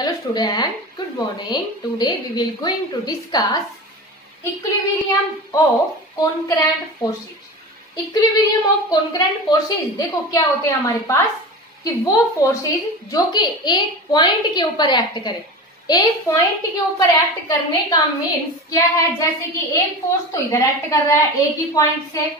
Hello student, good morning. Today we will going to discuss equilibrium of concurrent forces. Equilibrium of concurrent forces देखो क्या होते हैं हमारे पास कि वो फोर्सेज जो कि एक पॉइंट के ऊपर एक्ट करें। एक पॉइंट के ऊपर एक्ट करने का मीन्स क्या है, जैसे कि एक फोर्स तो इधर एक्ट कर रहा है एक ही पॉइंट से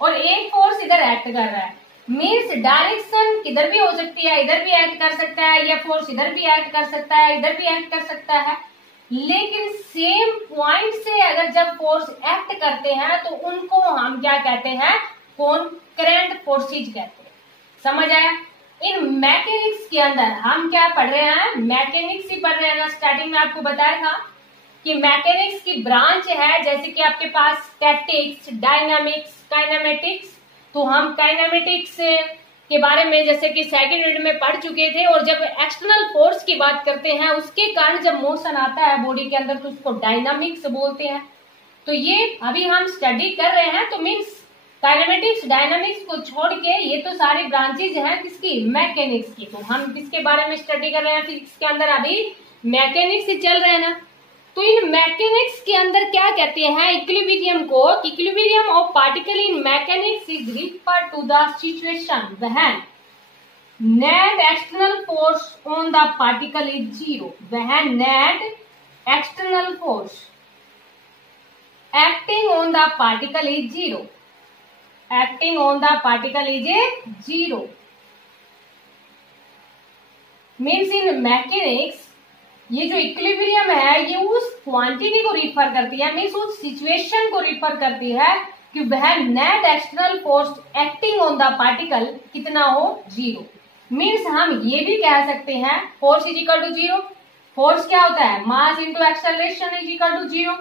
और एक फोर्स इधर एक्ट कर रहा है, मीन्स डायरेक्शन किधर भी हो सकती है, इधर भी एक्ट कर सकता है या फोर्स इधर भी एक्ट कर सकता है, इधर भी एक्ट कर सकता है। लेकिन सेम पॉइंट से अगर जब फोर्स एक्ट करते हैं तो उनको हम क्या कहते हैं, कॉन्करेंट फोर्सेज कहते हैं। समझ आया? इन मैकेनिक्स के अंदर हम क्या पढ़ रहे हैं, मैकेनिक्स ही पढ़ रहे हैं ना। स्टार्टिंग में आपको बताया था कि मैकेनिक्स की ब्रांच है, जैसे कि आपके पास स्टैटिक्स, डायनामिक्स, काइनेमेटिक्स। तो हम काइनेमेटिक्स के बारे में जैसे कि सेकंड यूनिट में पढ़ चुके थे, और जब एक्सटर्नल फोर्स की बात करते हैं उसके कारण जब मोशन आता है बॉडी के अंदर तो उसको डायनामिक्स बोलते हैं। तो ये अभी हम स्टडी कर रहे हैं, तो मीन्स काइनेमेटिक्स डायनामिक्स को छोड़ के ये तो सारी ब्रांचेज हैं किसकी, मैकेनिक्स की। तो हम किसके बारे में स्टडी कर रहे हैं, फिजिक्स के अंदर अभी मैकेनिक्स ही चल रहे हैं ना। तो इन मैकेनिक्स के अंदर क्या कहते हैं, इक्विलिब्रियम को, equilibrium of particle in mechanics is refer to the situation when net external force on the particle is zero. When net external force acting on the particle is zero, acting on the particle is zero. Means in mechanics ये जो equilibrium है ये उस quantity को refer करती है, means उस situation को रिफर करती है कि वह net external force acting on the particle कितना हो, जीरो। मीन्स हम ये भी कह सकते हैं force is equal to zero. Force क्या होता है, mass into acceleration is equal to zero.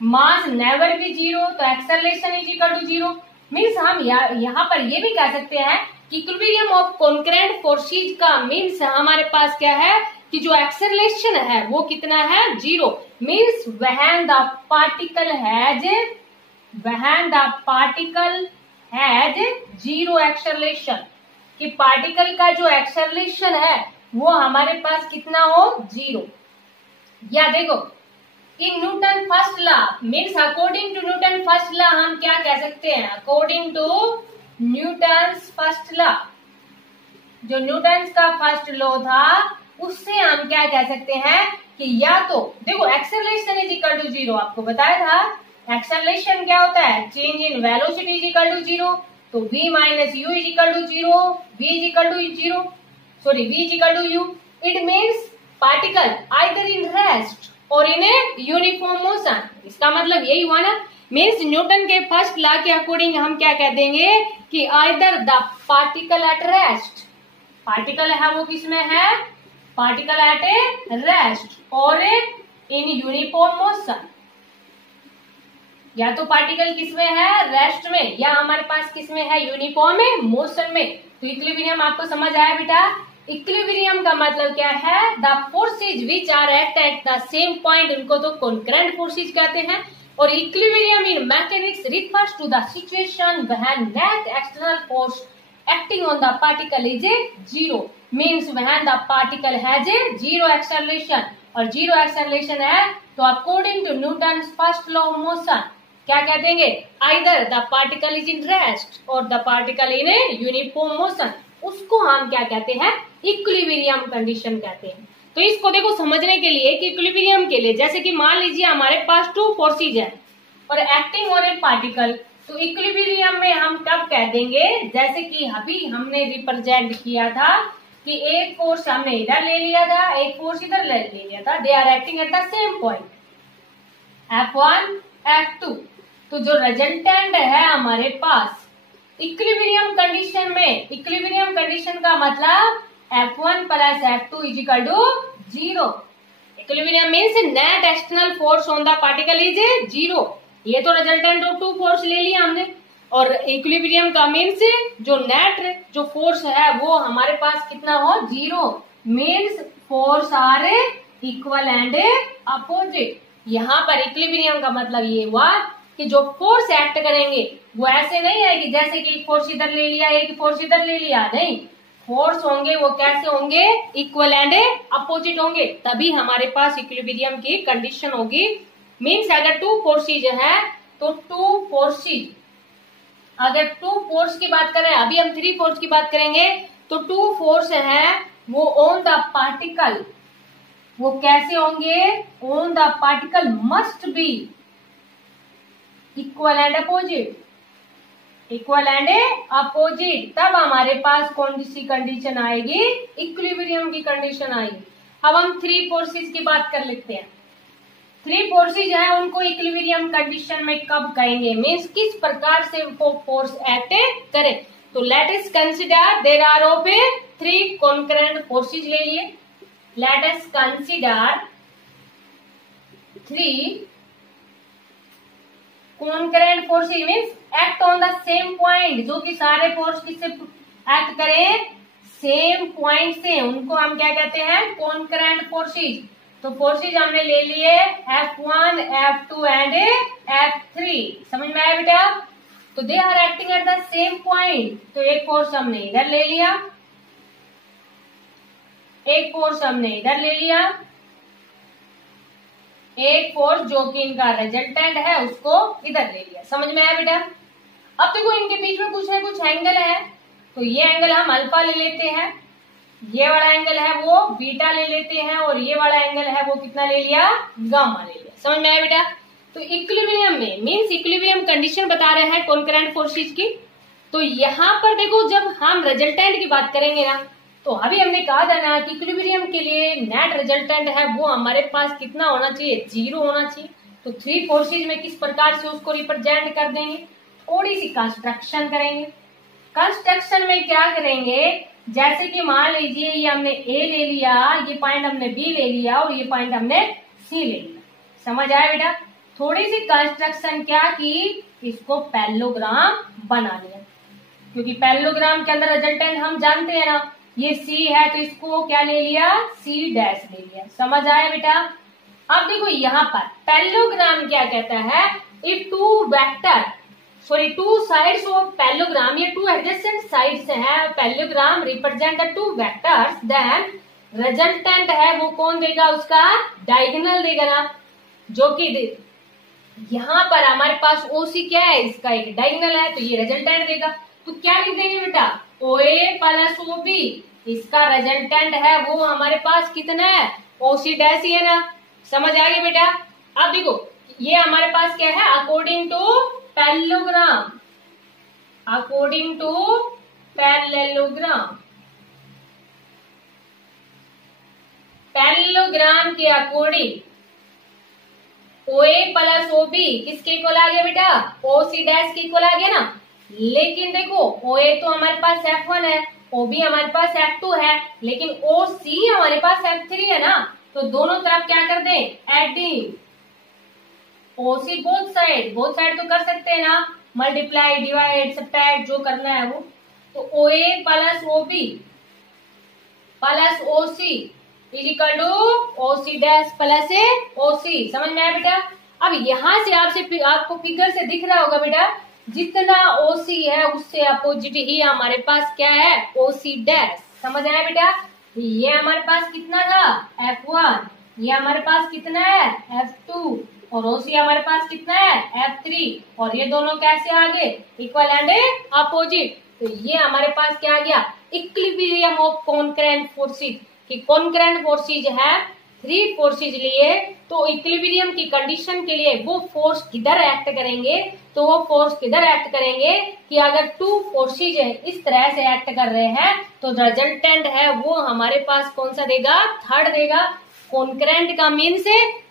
Mass never be zero, तो acceleration is equal to zero. Means हम यहाँ पर ये भी कह सकते हैं कि इक्विलिब्रियम ऑफ कॉन्करेंट फोर्सेज का मीन्स हमारे पास क्या है कि जो एक्सेलरेशन है वो कितना है, zero. Means when the particle has zero acceleration, कि पार्टिकल का जो एक्सेलरेशन है वो हमारे पास कितना हो, जीरो। या देखो in Newton first law, means according to Newton first law हम क्या कह सकते हैं, according to Newton first law, जो न्यूटन का फर्स्ट लॉ था उससे हम क्या कह सकते हैं कि या तो देखो acceleration is equal to zero, आपको बताया था एक्सेलरेशन क्या होता है, change in velocity is equal to zero. तो v minus u is equal to zero, v is equal to zero, sorry v is equal to u. It means particle either in rest और in a uniform motion. इसका मतलब यही हुआ ना, means Newton के first law के according हम क्या कह देंगे कि either the particle at rest, particle है वो किसमें है, पार्टिकल एट ए रेस्ट और इन यूनिफॉर्म मोशन। या तो पार्टिकल किसमें है, रेस्ट में, या हमारे पास किसमें है, यूनिफॉर्म मोशन में। तो इक्विलिब्रियम आपको समझ आया बेटा। इक्विलिब्रियम का मतलब क्या है, the forces which are at the same point, उनको तो कॉन्करेंट फोर्सेज कहते हैं। और equilibrium in mechanics refers to the situation when net external force acting on the particle is zero, means when the particle has a zero acceleration, और zero acceleration है तो according to Newton's first law of motion क्या कह देंगे, either the particle is in rest or the particle in a uniform motion, उसको हम क्या कहते हैं, इक्विलिब्रियम कंडीशन कहते हैं। तो इसको देखो समझने के लिए कि इक्विलिब्रियम के लिए, जैसे कि मान लीजिए हमारे पास टू फोर्सेज है और एक्टिंग ऑन ए पार्टिकल, तो इक्विलिब्रियम में हम कब कह देंगे, जैसे कि अभी हमने रिप्रेजेंट किया था कि एक फोर्स हमने इधर ले लिया था, एक फोर्स इधर ले लिया था, they are acting at the same point F1 F2। तो जो रिजल्टेंट है हमारे पास इक्विलिब्रियम कंडीशन में, इक्विलिब्रियम कंडीशन का मतलब F1 plus F2 is equal to zero. Equilibrium means net external force on the particle is zero. ये तो रिजल्टेंट ऑफ टू फोर्स ले लिया हमने, और इक्विलिब्रियम का मीन्स जो नेट जो फोर्स है वो हमारे पास कितना हो, zero. Means force are equal and opposite. यहाँ पर इक्विलिब्रियम का मतलब ये हुआ कि जो फोर्स एक्ट करेंगे वो ऐसे नहीं है कि जैसे कि एक फोर्स इधर ले लिया एक फोर्स इधर ले लिया, नहीं, फोर्स होंगे वो कैसे होंगे, इक्वल एंड अपोजिट होंगे, तभी हमारे पास इक्विलिब्रियम की कंडीशन होगी। मीन्स अगर टू फोर्सेज है तो टू फोर्सेज, अगर टू फोर्स की बात करें, अभी हम थ्री फोर्स की बात करेंगे, तो टू फोर्स है वो ऑन द पार्टिकल, वो कैसे होंगे, on the particle must be equal and opposite, equal and opposite, तब हमारे पास कौन सी कंडीशन आएगी, इक्विलिब्रियम की कंडीशन आएगी। अब हम थ्री फोर्सेस की बात कर लेते हैं। थ्री फोर्सेज है उनको इक्विलिब्रियम कंडीशन में कब कहेंगे, मीन्स किस प्रकार से वो फोर्स एक्ट करे। तो let us consider there are of three concurrent forces ले लिए, let us consider three concurrent forces means act on the same point, जो कि सारे फोर्स किससे एक्ट करें, सेम पॉइंट से, उनको हम क्या कहते हैं, कॉन्करेंट फोर्सेज। तो फोर्सेज हमने ले लिए F1, F2 एंड F3, समझ में आया बेटा। तो they are acting at the same point, तो एक फोर्स हमने इधर ले लिया, एक फोर्स हमने इधर ले लिया, एक फोर्स जो कि इनका रिजल्टेंट है उसको इधर ले लिया, समझ में आया बेटा। अब देखो इनके बीच में कुछ ना कुछ एंगल है, तो ये एंगल हम अल्फा ले लेते हैं, ये वाला एंगल है वो बीटा ले लेते हैं, और ये वाला एंगल है वो कितना ले लिया, गामा ले लिया, समझ में आया बेटा। तो इक्विलिब्रियम में मींस इक्विलिब्रियम कंडीशन बता रहे हैं कॉन्करेंट फोर्सेज की। तो यहाँ पर देखो जब हम रिजल्टेंट की बात करेंगे ना, तो अभी हमने कहा था ना कि इक्विलिब्रियम के लिए नेट रिजल्टेंट है वो हमारे पास कितना होना चाहिए, जीरो होना चाहिए। तो थ्री फोर्सेज में किस प्रकार से उसको रिप्रेजेंट कर देंगे, थोड़ी सी कंस्ट्रक्शन करेंगे। कंस्ट्रक्शन में क्या करेंगे, जैसे कि मान लीजिए ये हमने ए ले लिया, ये पॉइंट हमने बी ले लिया, और ये पॉइंट हमने सी ले लिया, समझ आया बेटा। थोड़ी सी कंस्ट्रक्शन क्या की, इसको पैरेललोग्राम बना लिया, क्योंकि पैरेललोग्राम के अंदर रिजल्टेंट हम जानते हैं ना, ये सी है तो इसको क्या ले लिया, सी डैश ले लिया, समझ आया बेटा। अब देखो यहाँ पर पैरेललोग्राम क्या कहता है, if two vector two sides of parallelogram, ये टू एडजेसेंट साइड्स है parallelogram represent the two vectors, then resultant है वो कौन देगा, उसका डायगोनल देगा ना, जो कि यहाँ पर हमारे पास ओसी क्या है, इसका एक डायगोनल है, तो ये रिजल्टेंट देगा। तो क्या लिख देंगे बेटा, ओए प्लस ओबी, इसका रिजल्टेंट है वो हमारे पास कितना है, ओसी डैश ही है ना, समझ आ गया बेटा। अब देखो ये हमारे पास क्या है, according to parallelogram, according to parallelogram, parallelogram के अकॉर्डिंग ओए प्लस ओबी किसके इक्वल आ गया बेटा, ओसी डैश के इक्वल आ गया ना। लेकिन देखो ओए तो हमारे पास F1 है, ओबी हमारे पास F2 है, लेकिन ओसी हमारे पास F3 है ना, तो दोनों तरफ क्या कर दें, एडिंग, ओसी बोथ साइड तो कर सकते हैं ना, मल्टीप्लाई डिवाइड सब्ट्रैक्ट जो करना है वो। तो OA plus OB plus OC is equal to OC dash plus OC, समझ में आया बेटा। अब यहां से आपको फिगर से दिख रहा होगा बेटा, जितना ओसी है उससे अपोजिट ही हमारे पास क्या है, ओसी डैश, समझ आया बेटा। ये हमारे पास कितना था, F1, ये हमारे पास कितना है, F2, और ओसी हमारे पास कितना है, F3, और ये दोनों कैसे आ गए, इक्वल एंड अपोजिट। तो ये हमारे पास क्या आ गया, इक्विलिब्रियम ऑफ कॉन्करेंट फोर्सेज, कि कॉन्करेंट फोर्सेज है, थ्री फोर्सेज लिए, तो इक्विलिब्रियम की कंडीशन के लिए वो फोर्स किधर एक्ट करेंगे, तो वो फोर्स किधर एक्ट करेंगे कि अगर टू फोर्सेज इस तरह से एक्ट कर रहे हैं, तो रिजल्टेंट है वो हमारे पास कौन सा देगा, थर्ड देगा। कॉन्करेंट का means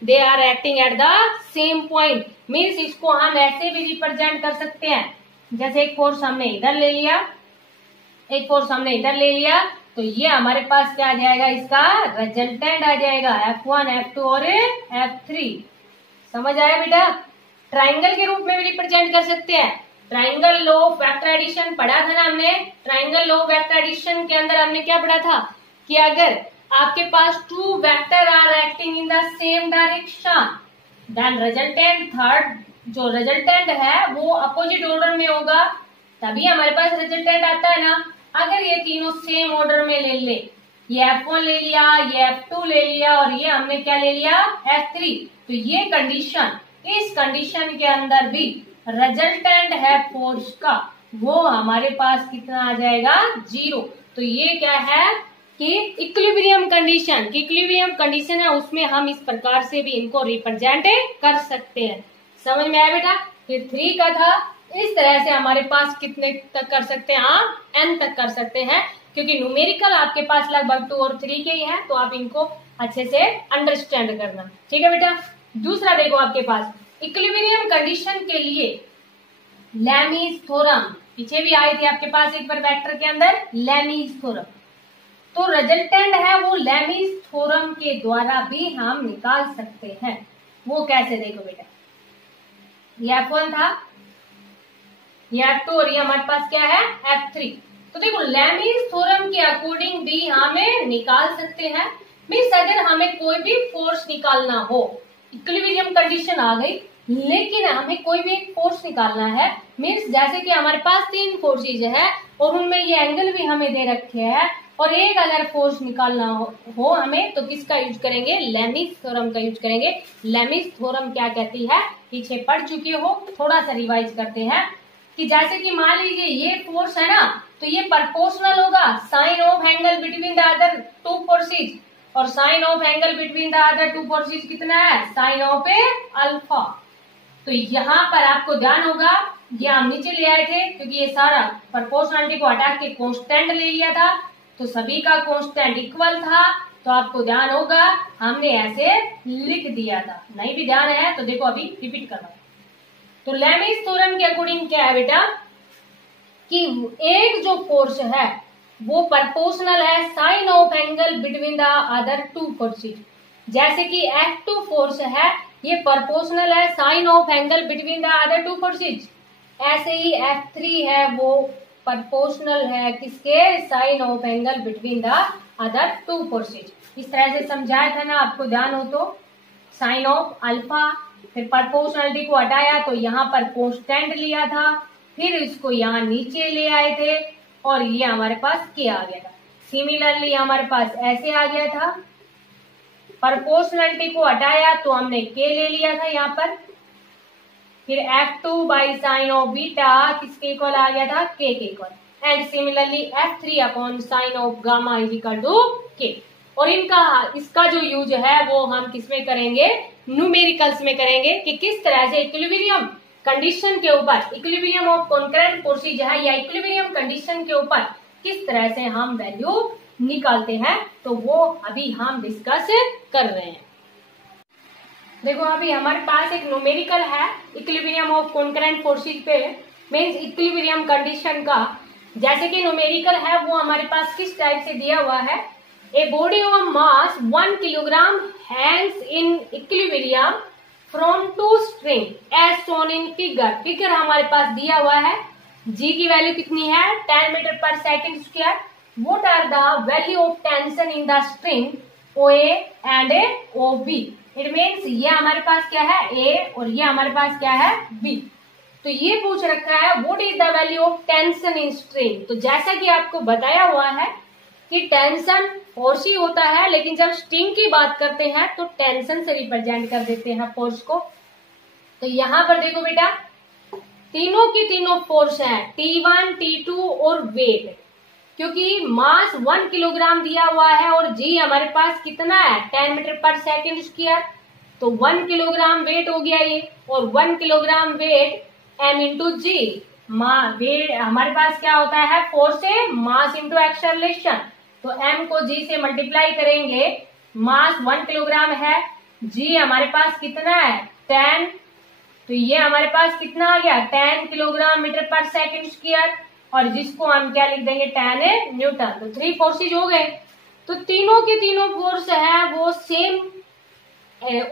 they are acting at the same point, means इसको हम ऐसे भी रिप्रेजेंट कर सकते हैं, जैसे एक फोर्स हमने इधर ले लिया, एक फोर्स हमने इधर ले लिया, तो ये हमारे पास क्या आ जाएगा, इसका रिजल्टेंट आ जाएगा F1, F2 और F3, समझ आया बेटा। ट्राइंगल के रूप में भी रिप्रेजेंट कर सकते हैं, triangle law of vector addition पढ़ा था ना हमने। Triangle law of vector addition के अंदर हमने क्या पढ़ा था कि अगर आपके पास two vector are acting in the same direction, then resultant third, जो रिजल्टेंट है वो अपोजिट ऑर्डर में होगा, तभी हमारे पास रिजल्टेंट आता है ना। अगर ये तीनों सेम ऑर्डर में ले ले, ये F1 ले लिया, ये F2 ले लिया और ये हमने क्या ले लिया F3, तो ये कंडीशन, इस कंडीशन के अंदर भी रिजल्टेंट है फोर्स का, वो हमारे पास कितना आ जाएगा 0। तो ये क्या है कि इक्विलिब्रियम कंडीशन, की इक्विलिब्रियम कंडीशन है उसमें हम इस प्रकार से भी इनको रिप्रेजेंट कर सकते हैं। समझ में आया बेटा? फिर 3 का था, इस तरह से हमारे पास कितने तक कर सकते हैं आप n तक कर सकते हैं, क्योंकि न्यूमेरिकल आपके पास लगभग 2 और 3 के ही है, तो आप इनको अच्छे से अंडरस्टैंड करना। ठीक है बेटा? दूसरा देखो आपके पास इक्विलिब्रियम कंडीशन के लिए लेमीज थ्योरम, पीछे भी आए थे आपके पास एक बार वेक्टर के अंदर लेमीज थ्योरम, तो रिजल्टेंट है वो लेमीज थ्योरम के द्वारा भी हम निकाल सकते हैं। वो कैसे? देखो बेटा, ये F1 था, ये F2 और ये हमारे पास क्या है F3। तो देखो लेमीज थ्योरम के अकॉर्डिंग भी हमें निकाल सकते हैं। मीन्स अगर हमें कोई भी फोर्स निकालना हो, इक्विलिब्रियम कंडीशन आ गई, लेकिन हमें कोई भी एक फोर्स निकालना है, मीन्स जैसे कि हमारे पास 3 फोर्सेज है और उनमें ये एंगल भी हमें दे रखे हैं, और एक अगर फोर्स निकालना हो हमें, तो किसका यूज करेंगे? लेमीज थ्योरम का यूज करेंगे। लेमीज थ्योरम क्या कहती है, पीछे पढ़ चुके हो, थोड़ा सा रिवाइज करते हैं कि जैसे कि मान लीजिए ये फोर्स है ना, तो ये प्रोपोर्शनल होगा sine of angle between the other 2 forces, और sine of angle between the other 2 forces कितना है? Sine of a alpha. तो यहाँ पर आपको ध्यान होगा, ये हम नीचे ले आए थे क्योंकि ये सारा प्रोपोर्शनलिटी को हटा के कांस्टेंट ले लिया था, तो सभी का कांस्टेंट इक्वल था, तो आपको ध्यान होगा हमने ऐसे लिख दिया था। नहीं भी ध्यान है तो देखो अभी रिपीट करना। तो लेमीज थ्योरम के अकॉर्डिंग क्या है बेटा कि एक जो फोर्स है वो प्रोपोर्शनल है sine of angle between the other 2 forces. जैसे कि F2 फोर्स है, ये प्रोपोर्शनल है sine of angle between the other 2 forces. ऐसे ही F3 है, वो प्रोपोर्शनल है किसके? Sine of angle between the other 2 forces. इस तरह से समझाया था ना, आपको ध्यान हो तो। साइन ऑफ अल्फा, फिर प्रोपोर्शनलिटी को हटाया तो यहाँ पर कांस्टेंट लिया था, फिर इसको यहाँ नीचे ले आए थे और ये हमारे पास क्या आ गया था। सिमिलरली हमारे पास ऐसे आ गया था, प्रोपोर्शनलिटी को हटाया तो हमने के ले लिया था यहाँ पर, फिर F2 by sine of beta किसके इक्वल आ गया था? K equal, and similarly F3 upon sine of gamma is equal to K. और इसका जो यूज है वो हम किसमें करेंगे? न्यूमेरिकल्स में करेंगे कि किस तरह से इक्विलिब्रियम कंडीशन के ऊपर, इक्विलिब्रियम ऑफ कॉन्करेंट फोर्सेज है या इक्विलिब्रियम कंडीशन के ऊपर किस तरह से हम वैल्यू निकालते हैं, तो वो अभी हम डिस्कस कर रहे हैं। देखो अभी हमारे पास एक न्यूमेरिकल है इक्विलिब्रियम ऑफ कॉन्करेंट फोर्सेज पे, मींस इक्विलिब्रियम कंडीशन का। जैसे कि न्यूमेरिकल है वो हमारे पास किस टाइप से दिया हुआ है, a body of mass 1 kilogram hangs in equilibrium from 2 string as shown in figure. Figure हमारे पास दिया हुआ है, जी की वैल्यू कितनी है? 10 metre per second square. What are the value of tension in the string OA and OB। It means ये हमारे पास क्या है? A और ये हमारे पास क्या है? B। तो ये पूछ रखा है what is the value of tension in string. तो जैसा कि आपको बताया हुआ है कि टेंशन फोर्स ही होता है, लेकिन जब स्ट्रिंग की बात करते हैं तो टेंशन से रिप्रेजेंट कर देते हैं फोर्स को। तो यहाँ पर देखो बेटा, तीनों की तीनों फोर्स है T1, T2 और वेट, क्योंकि मास 1 किलोग्राम दिया हुआ है और जी हमारे पास कितना है? 10 मीटर पर सेकेंड स्क्वायर। तो 1 किलोग्राम वेट हो गया ये, और 1 किलोग्राम वेट m इंटू जी। वेट हमारे पास क्या होता है? फोर्स से मास इंटू एक्सेलरेशन। तो m को g से मल्टीप्लाई करेंगे, मास 1 किलोग्राम है, g हमारे पास कितना है? 10। तो ये हमारे पास कितना आ गया? 10 kilogram metre per second square, और जिसको हम क्या लिख देंगे? 10 न्यूटन। तो 3 फोर्सेज हो गए। तो तीनों के तीनों फोर्स है वो सेम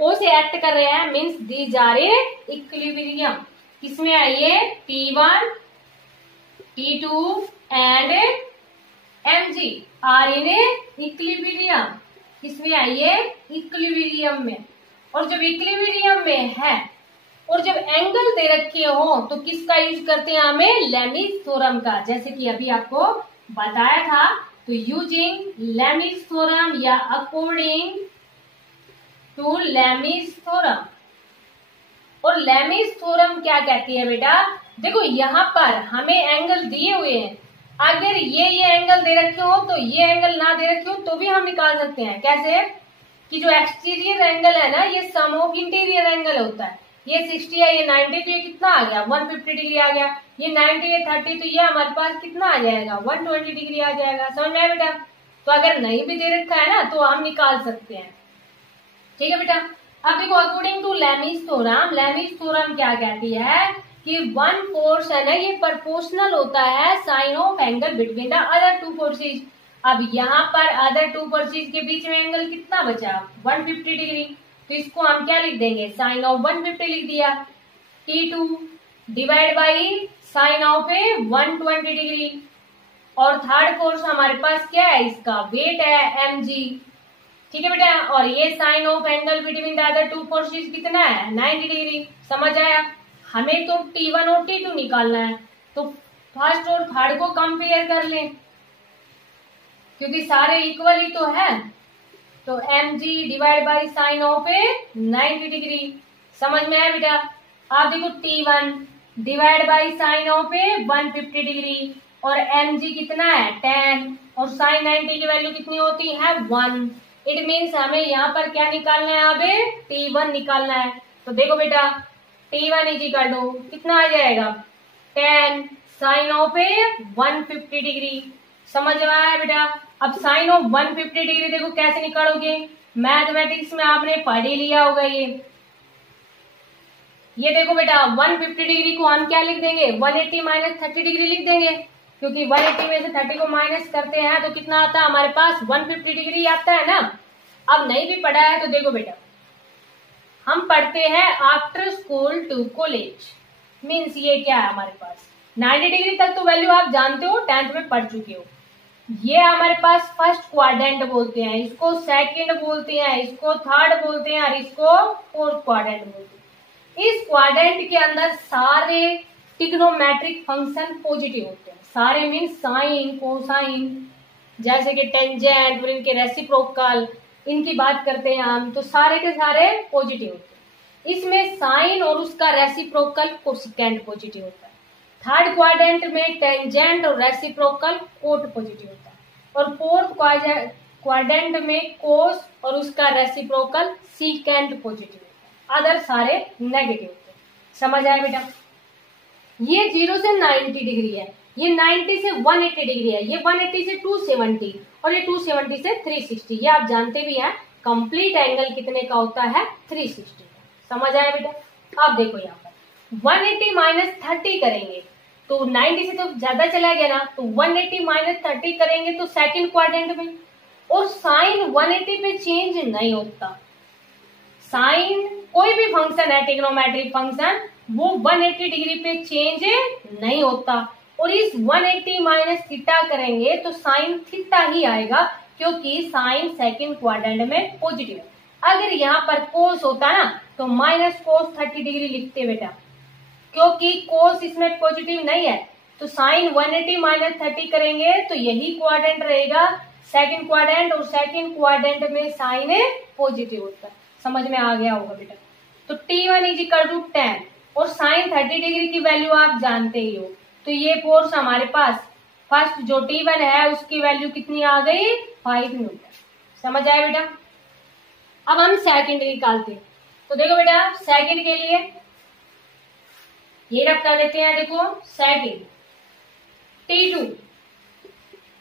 ओ से एक्ट कर रहे हैं, means these are a equilibrium. किसमें आइए? T1, T2 and mg are in equilibrium. किसमें आइए? इक्विलिब्रियम में। और जब इक्विलिब्रियम में है और जब एंगल दे रखे हो तो किसका यूज करते हैं हमें? लेमीज थ्योरम का, जैसे कि अभी आपको बताया था। तो यूजिंग लेमिस थ्योरम या अकॉर्डिंग टू लेमिस थ्योरम। और लेमिस थ्योरम क्या कहती है बेटा, देखो यहाँ पर हमें एंगल दिए हुए हैं, अगर ये एंगल दे रखे हो तो ये एंगल ना दे रखे हो तो भी हम निकाल सकते हैं। कैसे कि जो एक्सटीरियर एंगल है ना, ये सम ऑफ इंटीरियर एंगल होता है। ये 60 है, ये 90, तो ये कितना आ गया 150 डिग्री आ गया। ये 90 है 30, तो ये हमारे पास कितना आ जाएगा 120 डिग्री आ जाएगा। समझ में आया बेटा। तो अगर नहीं भी दे रखा है ना तो हम निकाल सकते हैं। ठीक है बेटा। अब देखो according to Lami's theorem, Lami's theorem क्या कहती है कि वन फोर्स है ना, ये प्रोपोर्शनल होता है sine of angle between the other two forces. अब यहाँ पर अदर टू फोर्सेज के बीच में एंगल कितना बचा 150 डिग्री, तो इसको हम क्या लिख देंगे साइन ऑफ 150 लिख दिया। T2 divide by sine of A 120 degree. और थर्ड फोर्स हमारे पास क्या है, इसका वेट है mg। ठीक है बेटा। और ये sine of angle between the other two forces कितना है 90 डिग्री। समझ आया। हमें तो T1 और T2 निकालना है, तो फर्स्ट और थर्ड को कंपेयर कर लें क्योंकि सारे इक्वल ही तो है। तो mg divide by sine of A 90 degree. समझ में आया बेटा। आप देखो T1 divide by sine of A 150 degree और mg कितना है 10 और साइन 90 की वैल्यू कितनी होती है 1। इट मीन्स हमें यहाँ पर क्या निकालना है, अब T1 निकालना है। तो देखो बेटा T1 इज इक्वल टू कितना आ जाएगा 10 साइन ऑफ ए 150 डिग्री। समझ में आया बेटा। अब साइन ऑफ 150 डिग्री देखो कैसे निकालोगे, मैथमेटिक्स में आपने पढ़ ही लिया होगा। ये देखो बेटा 150 डिग्री को हम क्या लिख देंगे 180 माइनस 30 डिग्री लिख देंगे, क्योंकि 180 में से 30 को माइनस करते हैं तो कितना आता है हमारे पास 150 डिग्री आता है ना। अब नहीं भी पढ़ा है तो देखो बेटा, हम पढ़ते हैं after school to college, means ये क्या है हमारे पास 90 डिग्री तक तो वैल्यू आप जानते हो, 10th में पढ़ चुके हो। ये हमारे पास फर्स्ट क्वाड्रेंट बोलते हैं, इसको सेकंड बोलते हैं, इसको थर्ड बोलते हैं और इसको फोर्थ क्वाड्रेंट बोलते हैं। इस क्वाड्रेंट के अंदर सारे ट्रिग्नोमेट्रिक फंक्शन पॉजिटिव होते हैं। सारे मीन साइन कोसाइन जैसे कि टेंजेंट और इनके रेसिप्रोकल, इनकी बात करते हैं हम, तो सारे के सारे पॉजिटिव होते हैं। इसमें साइन और उसका रेसिप्रोकल कोसेकेंट पॉजिटिव होता है। थर्ड क्वाड्रेंट में टेंजेंट और रेसिप्रोकल कोट पॉजिटिव होता है और फोर्थ क्वाड्रेंट में कोस और उसका रेसिप्रोकल सीकेंट पॉजिटिव होता है। अदर सारे नेगेटिव होते हैं। समझ आया बेटा। ये 0 से 90 डिग्री है, ये 90 से 180 डिग्री है, ये 180 से 270 और ये 270 से 360। ये आप जानते भी हैं कंप्लीट एंगल कितने का होता है 360 का। समझ आया बेटा। अब देखो यहाँ पर 180 माइनस 30 करेंगे तो 90 से तो ज्यादा चला गया ना, तो 180 माइनस 30 करेंगे तो सेकंड क्वाड्रेंट में, और साइन 180 पे चेंज नहीं होता। साइन कोई भी फंक्शन है ट्रिग्नोमेट्रिक फंक्शन, वो 180 डिग्री पे चेंज नहीं होता। और इस 180 माइनस थीटा करेंगे तो साइन थीटा ही आएगा, क्योंकि साइन सेकंड क्वाड्रेंट में पॉजिटिव है। अगर यहाँ पर कोस होता ना तो माइनस कोस 30 डिग्री लिखते बेटा, क्योंकि कोस इसमें पॉजिटिव नहीं है। तो साइन 180 माइनस 30 करेंगे तो यही क्वाड्रेंट रहेगा सेकंड क्वाड्रेंट, और सेकंड क्वाड्रेंट में साइन पॉजिटिव होता है। समझ में आ गया होगा बेटा। तो T1 इज इक्वल टू 10 और साइन 30 डिग्री की वैल्यू आप जानते ही हो। तो ये फोर्स हमारे पास फर्स्ट जो T1 है उसकी वैल्यू कितनी आ गई 5 न्यूटन। समझ आया बेटा। अब हम सेकंड निकालते हैं। तो देखो बेटा सेकंड के लिए ये रख कर देते हैं। देखो second T2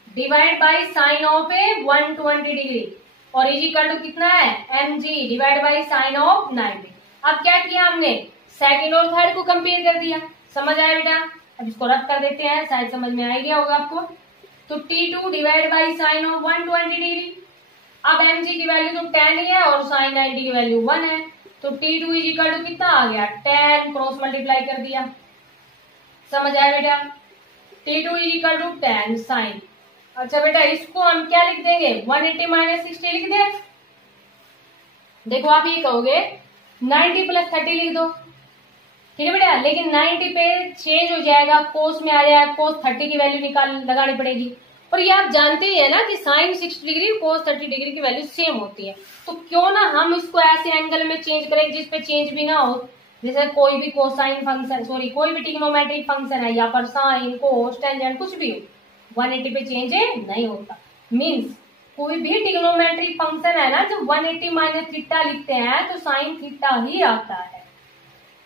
divide by sine of A 120 degree और इज इक्वल टू कितना है mg divide by sine of 90। अब क्या किया हमने सेकंड और थर्ड को कंपेयर कर दिया। समझ आया बेटा। अब इसको रख कर देते हैं, शायद समझ में आ गया होगा आपको। तो T2 divide by sine of 120 degree. अब mg की वैल्यू तो 10 ही है और साइन 90 की वैल्यू 1 है, तो T2 इज इक्वल टू कितना आ गया 10, क्रॉस मल्टीप्लाई कर दिया। समझ आया बेटा। T2 is equal to 10 sign. अच्छा बेटा इसको हम क्या लिख देंगे 180 माइनस 60 लिख दे। देखो आप ये कहोगे 90 प्लस 30 लिख दो, ठीक है बेटा, लेकिन 90 पे चेंज हो जाएगा, कोस में आ जाएगा, कोस 30 की वैल्यू निकाल लगानी पड़ेगी। और ये आप जानते ही है ना कि साइन 60 डिग्री कोस 30 डिग्री की वैल्यू सेम होती है, तो क्यों ना हम इसको ऐसे एंगल में चेंज करें जिसपे चेंज भी ना हो। जैसे कोई भी कोसाइन फंक्शन, सॉरी कोई भी ट्रिग्नोमेट्रिक फंक्शन है, या पर साइन कोस टेंजेंट कुछ भी हो 180 पे चेंज नहीं होता। मीन्स कोई भी ट्रिग्नोमेट्रिक फंक्शन है ना, जब 180 माइनस थीटा लिखते हैं तो साइन थीटा ही आता है।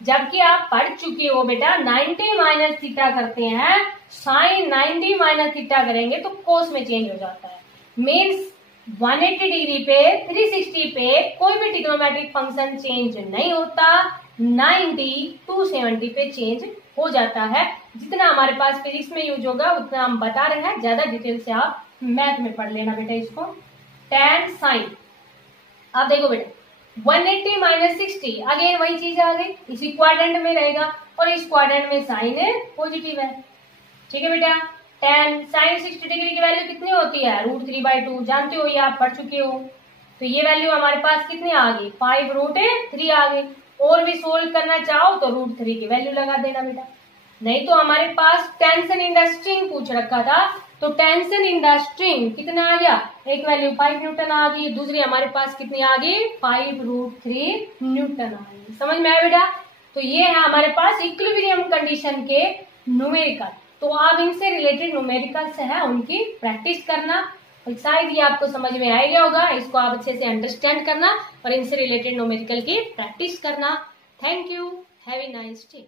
जबकि आप पढ़ चुके हो बेटा 90 माइनस थीटा करते हैं, साइन 90 माइनस थीटा करेंगे तो कोस में चेंज हो जाता है। मीन्स 180 डिग्री पे 360 पे कोई भी ट्रिग्नोमेट्रिक फंक्शन चेंज नहीं होता, 90 270 पे चेंज हो जाता है। जितना हमारे पास फिजिक्स में यूज होगा उतना हम बता रहे हैं, ज्यादा डिटेल से आप मैथ में पढ़ लेना बेटा इसको। tan साइन, अब देखो बेटा 180 माइनस 60, अगेन वही चीज आ गई, इसी क्वाड्रेंट में रहेगा और इस क्वाड्रेंट में साइन है पॉजिटिव है। ठीक है बेटा, tan साइन 60 डिग्री की वैल्यू कितनी होती है, √3/2, जानते हो, ये आप पढ़ चुके हो। तो ये वैल्यू हमारे पास कितनी आ गई, 5√3 आ गई। और भी सोल्व करना चाहो तो √3 की वैल्यू लगा देना बेटा। नहीं तो हमारे पास टेंशन इन द स्ट्रिंग पूछ रखा था, तो टेंशन इन द स्ट्रिंग कितना आ गया, एक वैल्यू 5 न्यूटन आ गई, दूसरी हमारे पास कितनी आ गई 5√3 न्यूटन आ गई। समझ में आया बेटा। तो ये है हमारे पास इक्विलिब्रियम कंडीशन के न्यूमेरिकल। तो आप इनसे रिलेटेड न्यूमेरिकल्स है उनकी प्रैक्टिस करना, और शायद ये आपको समझ में आ गया होगा। इसको आप अच्छे से अंडरस्टैंड करना और इनसे रिलेटेड न्यूमेरिकल की प्रैक्टिस करना। Thank you, have a nice day.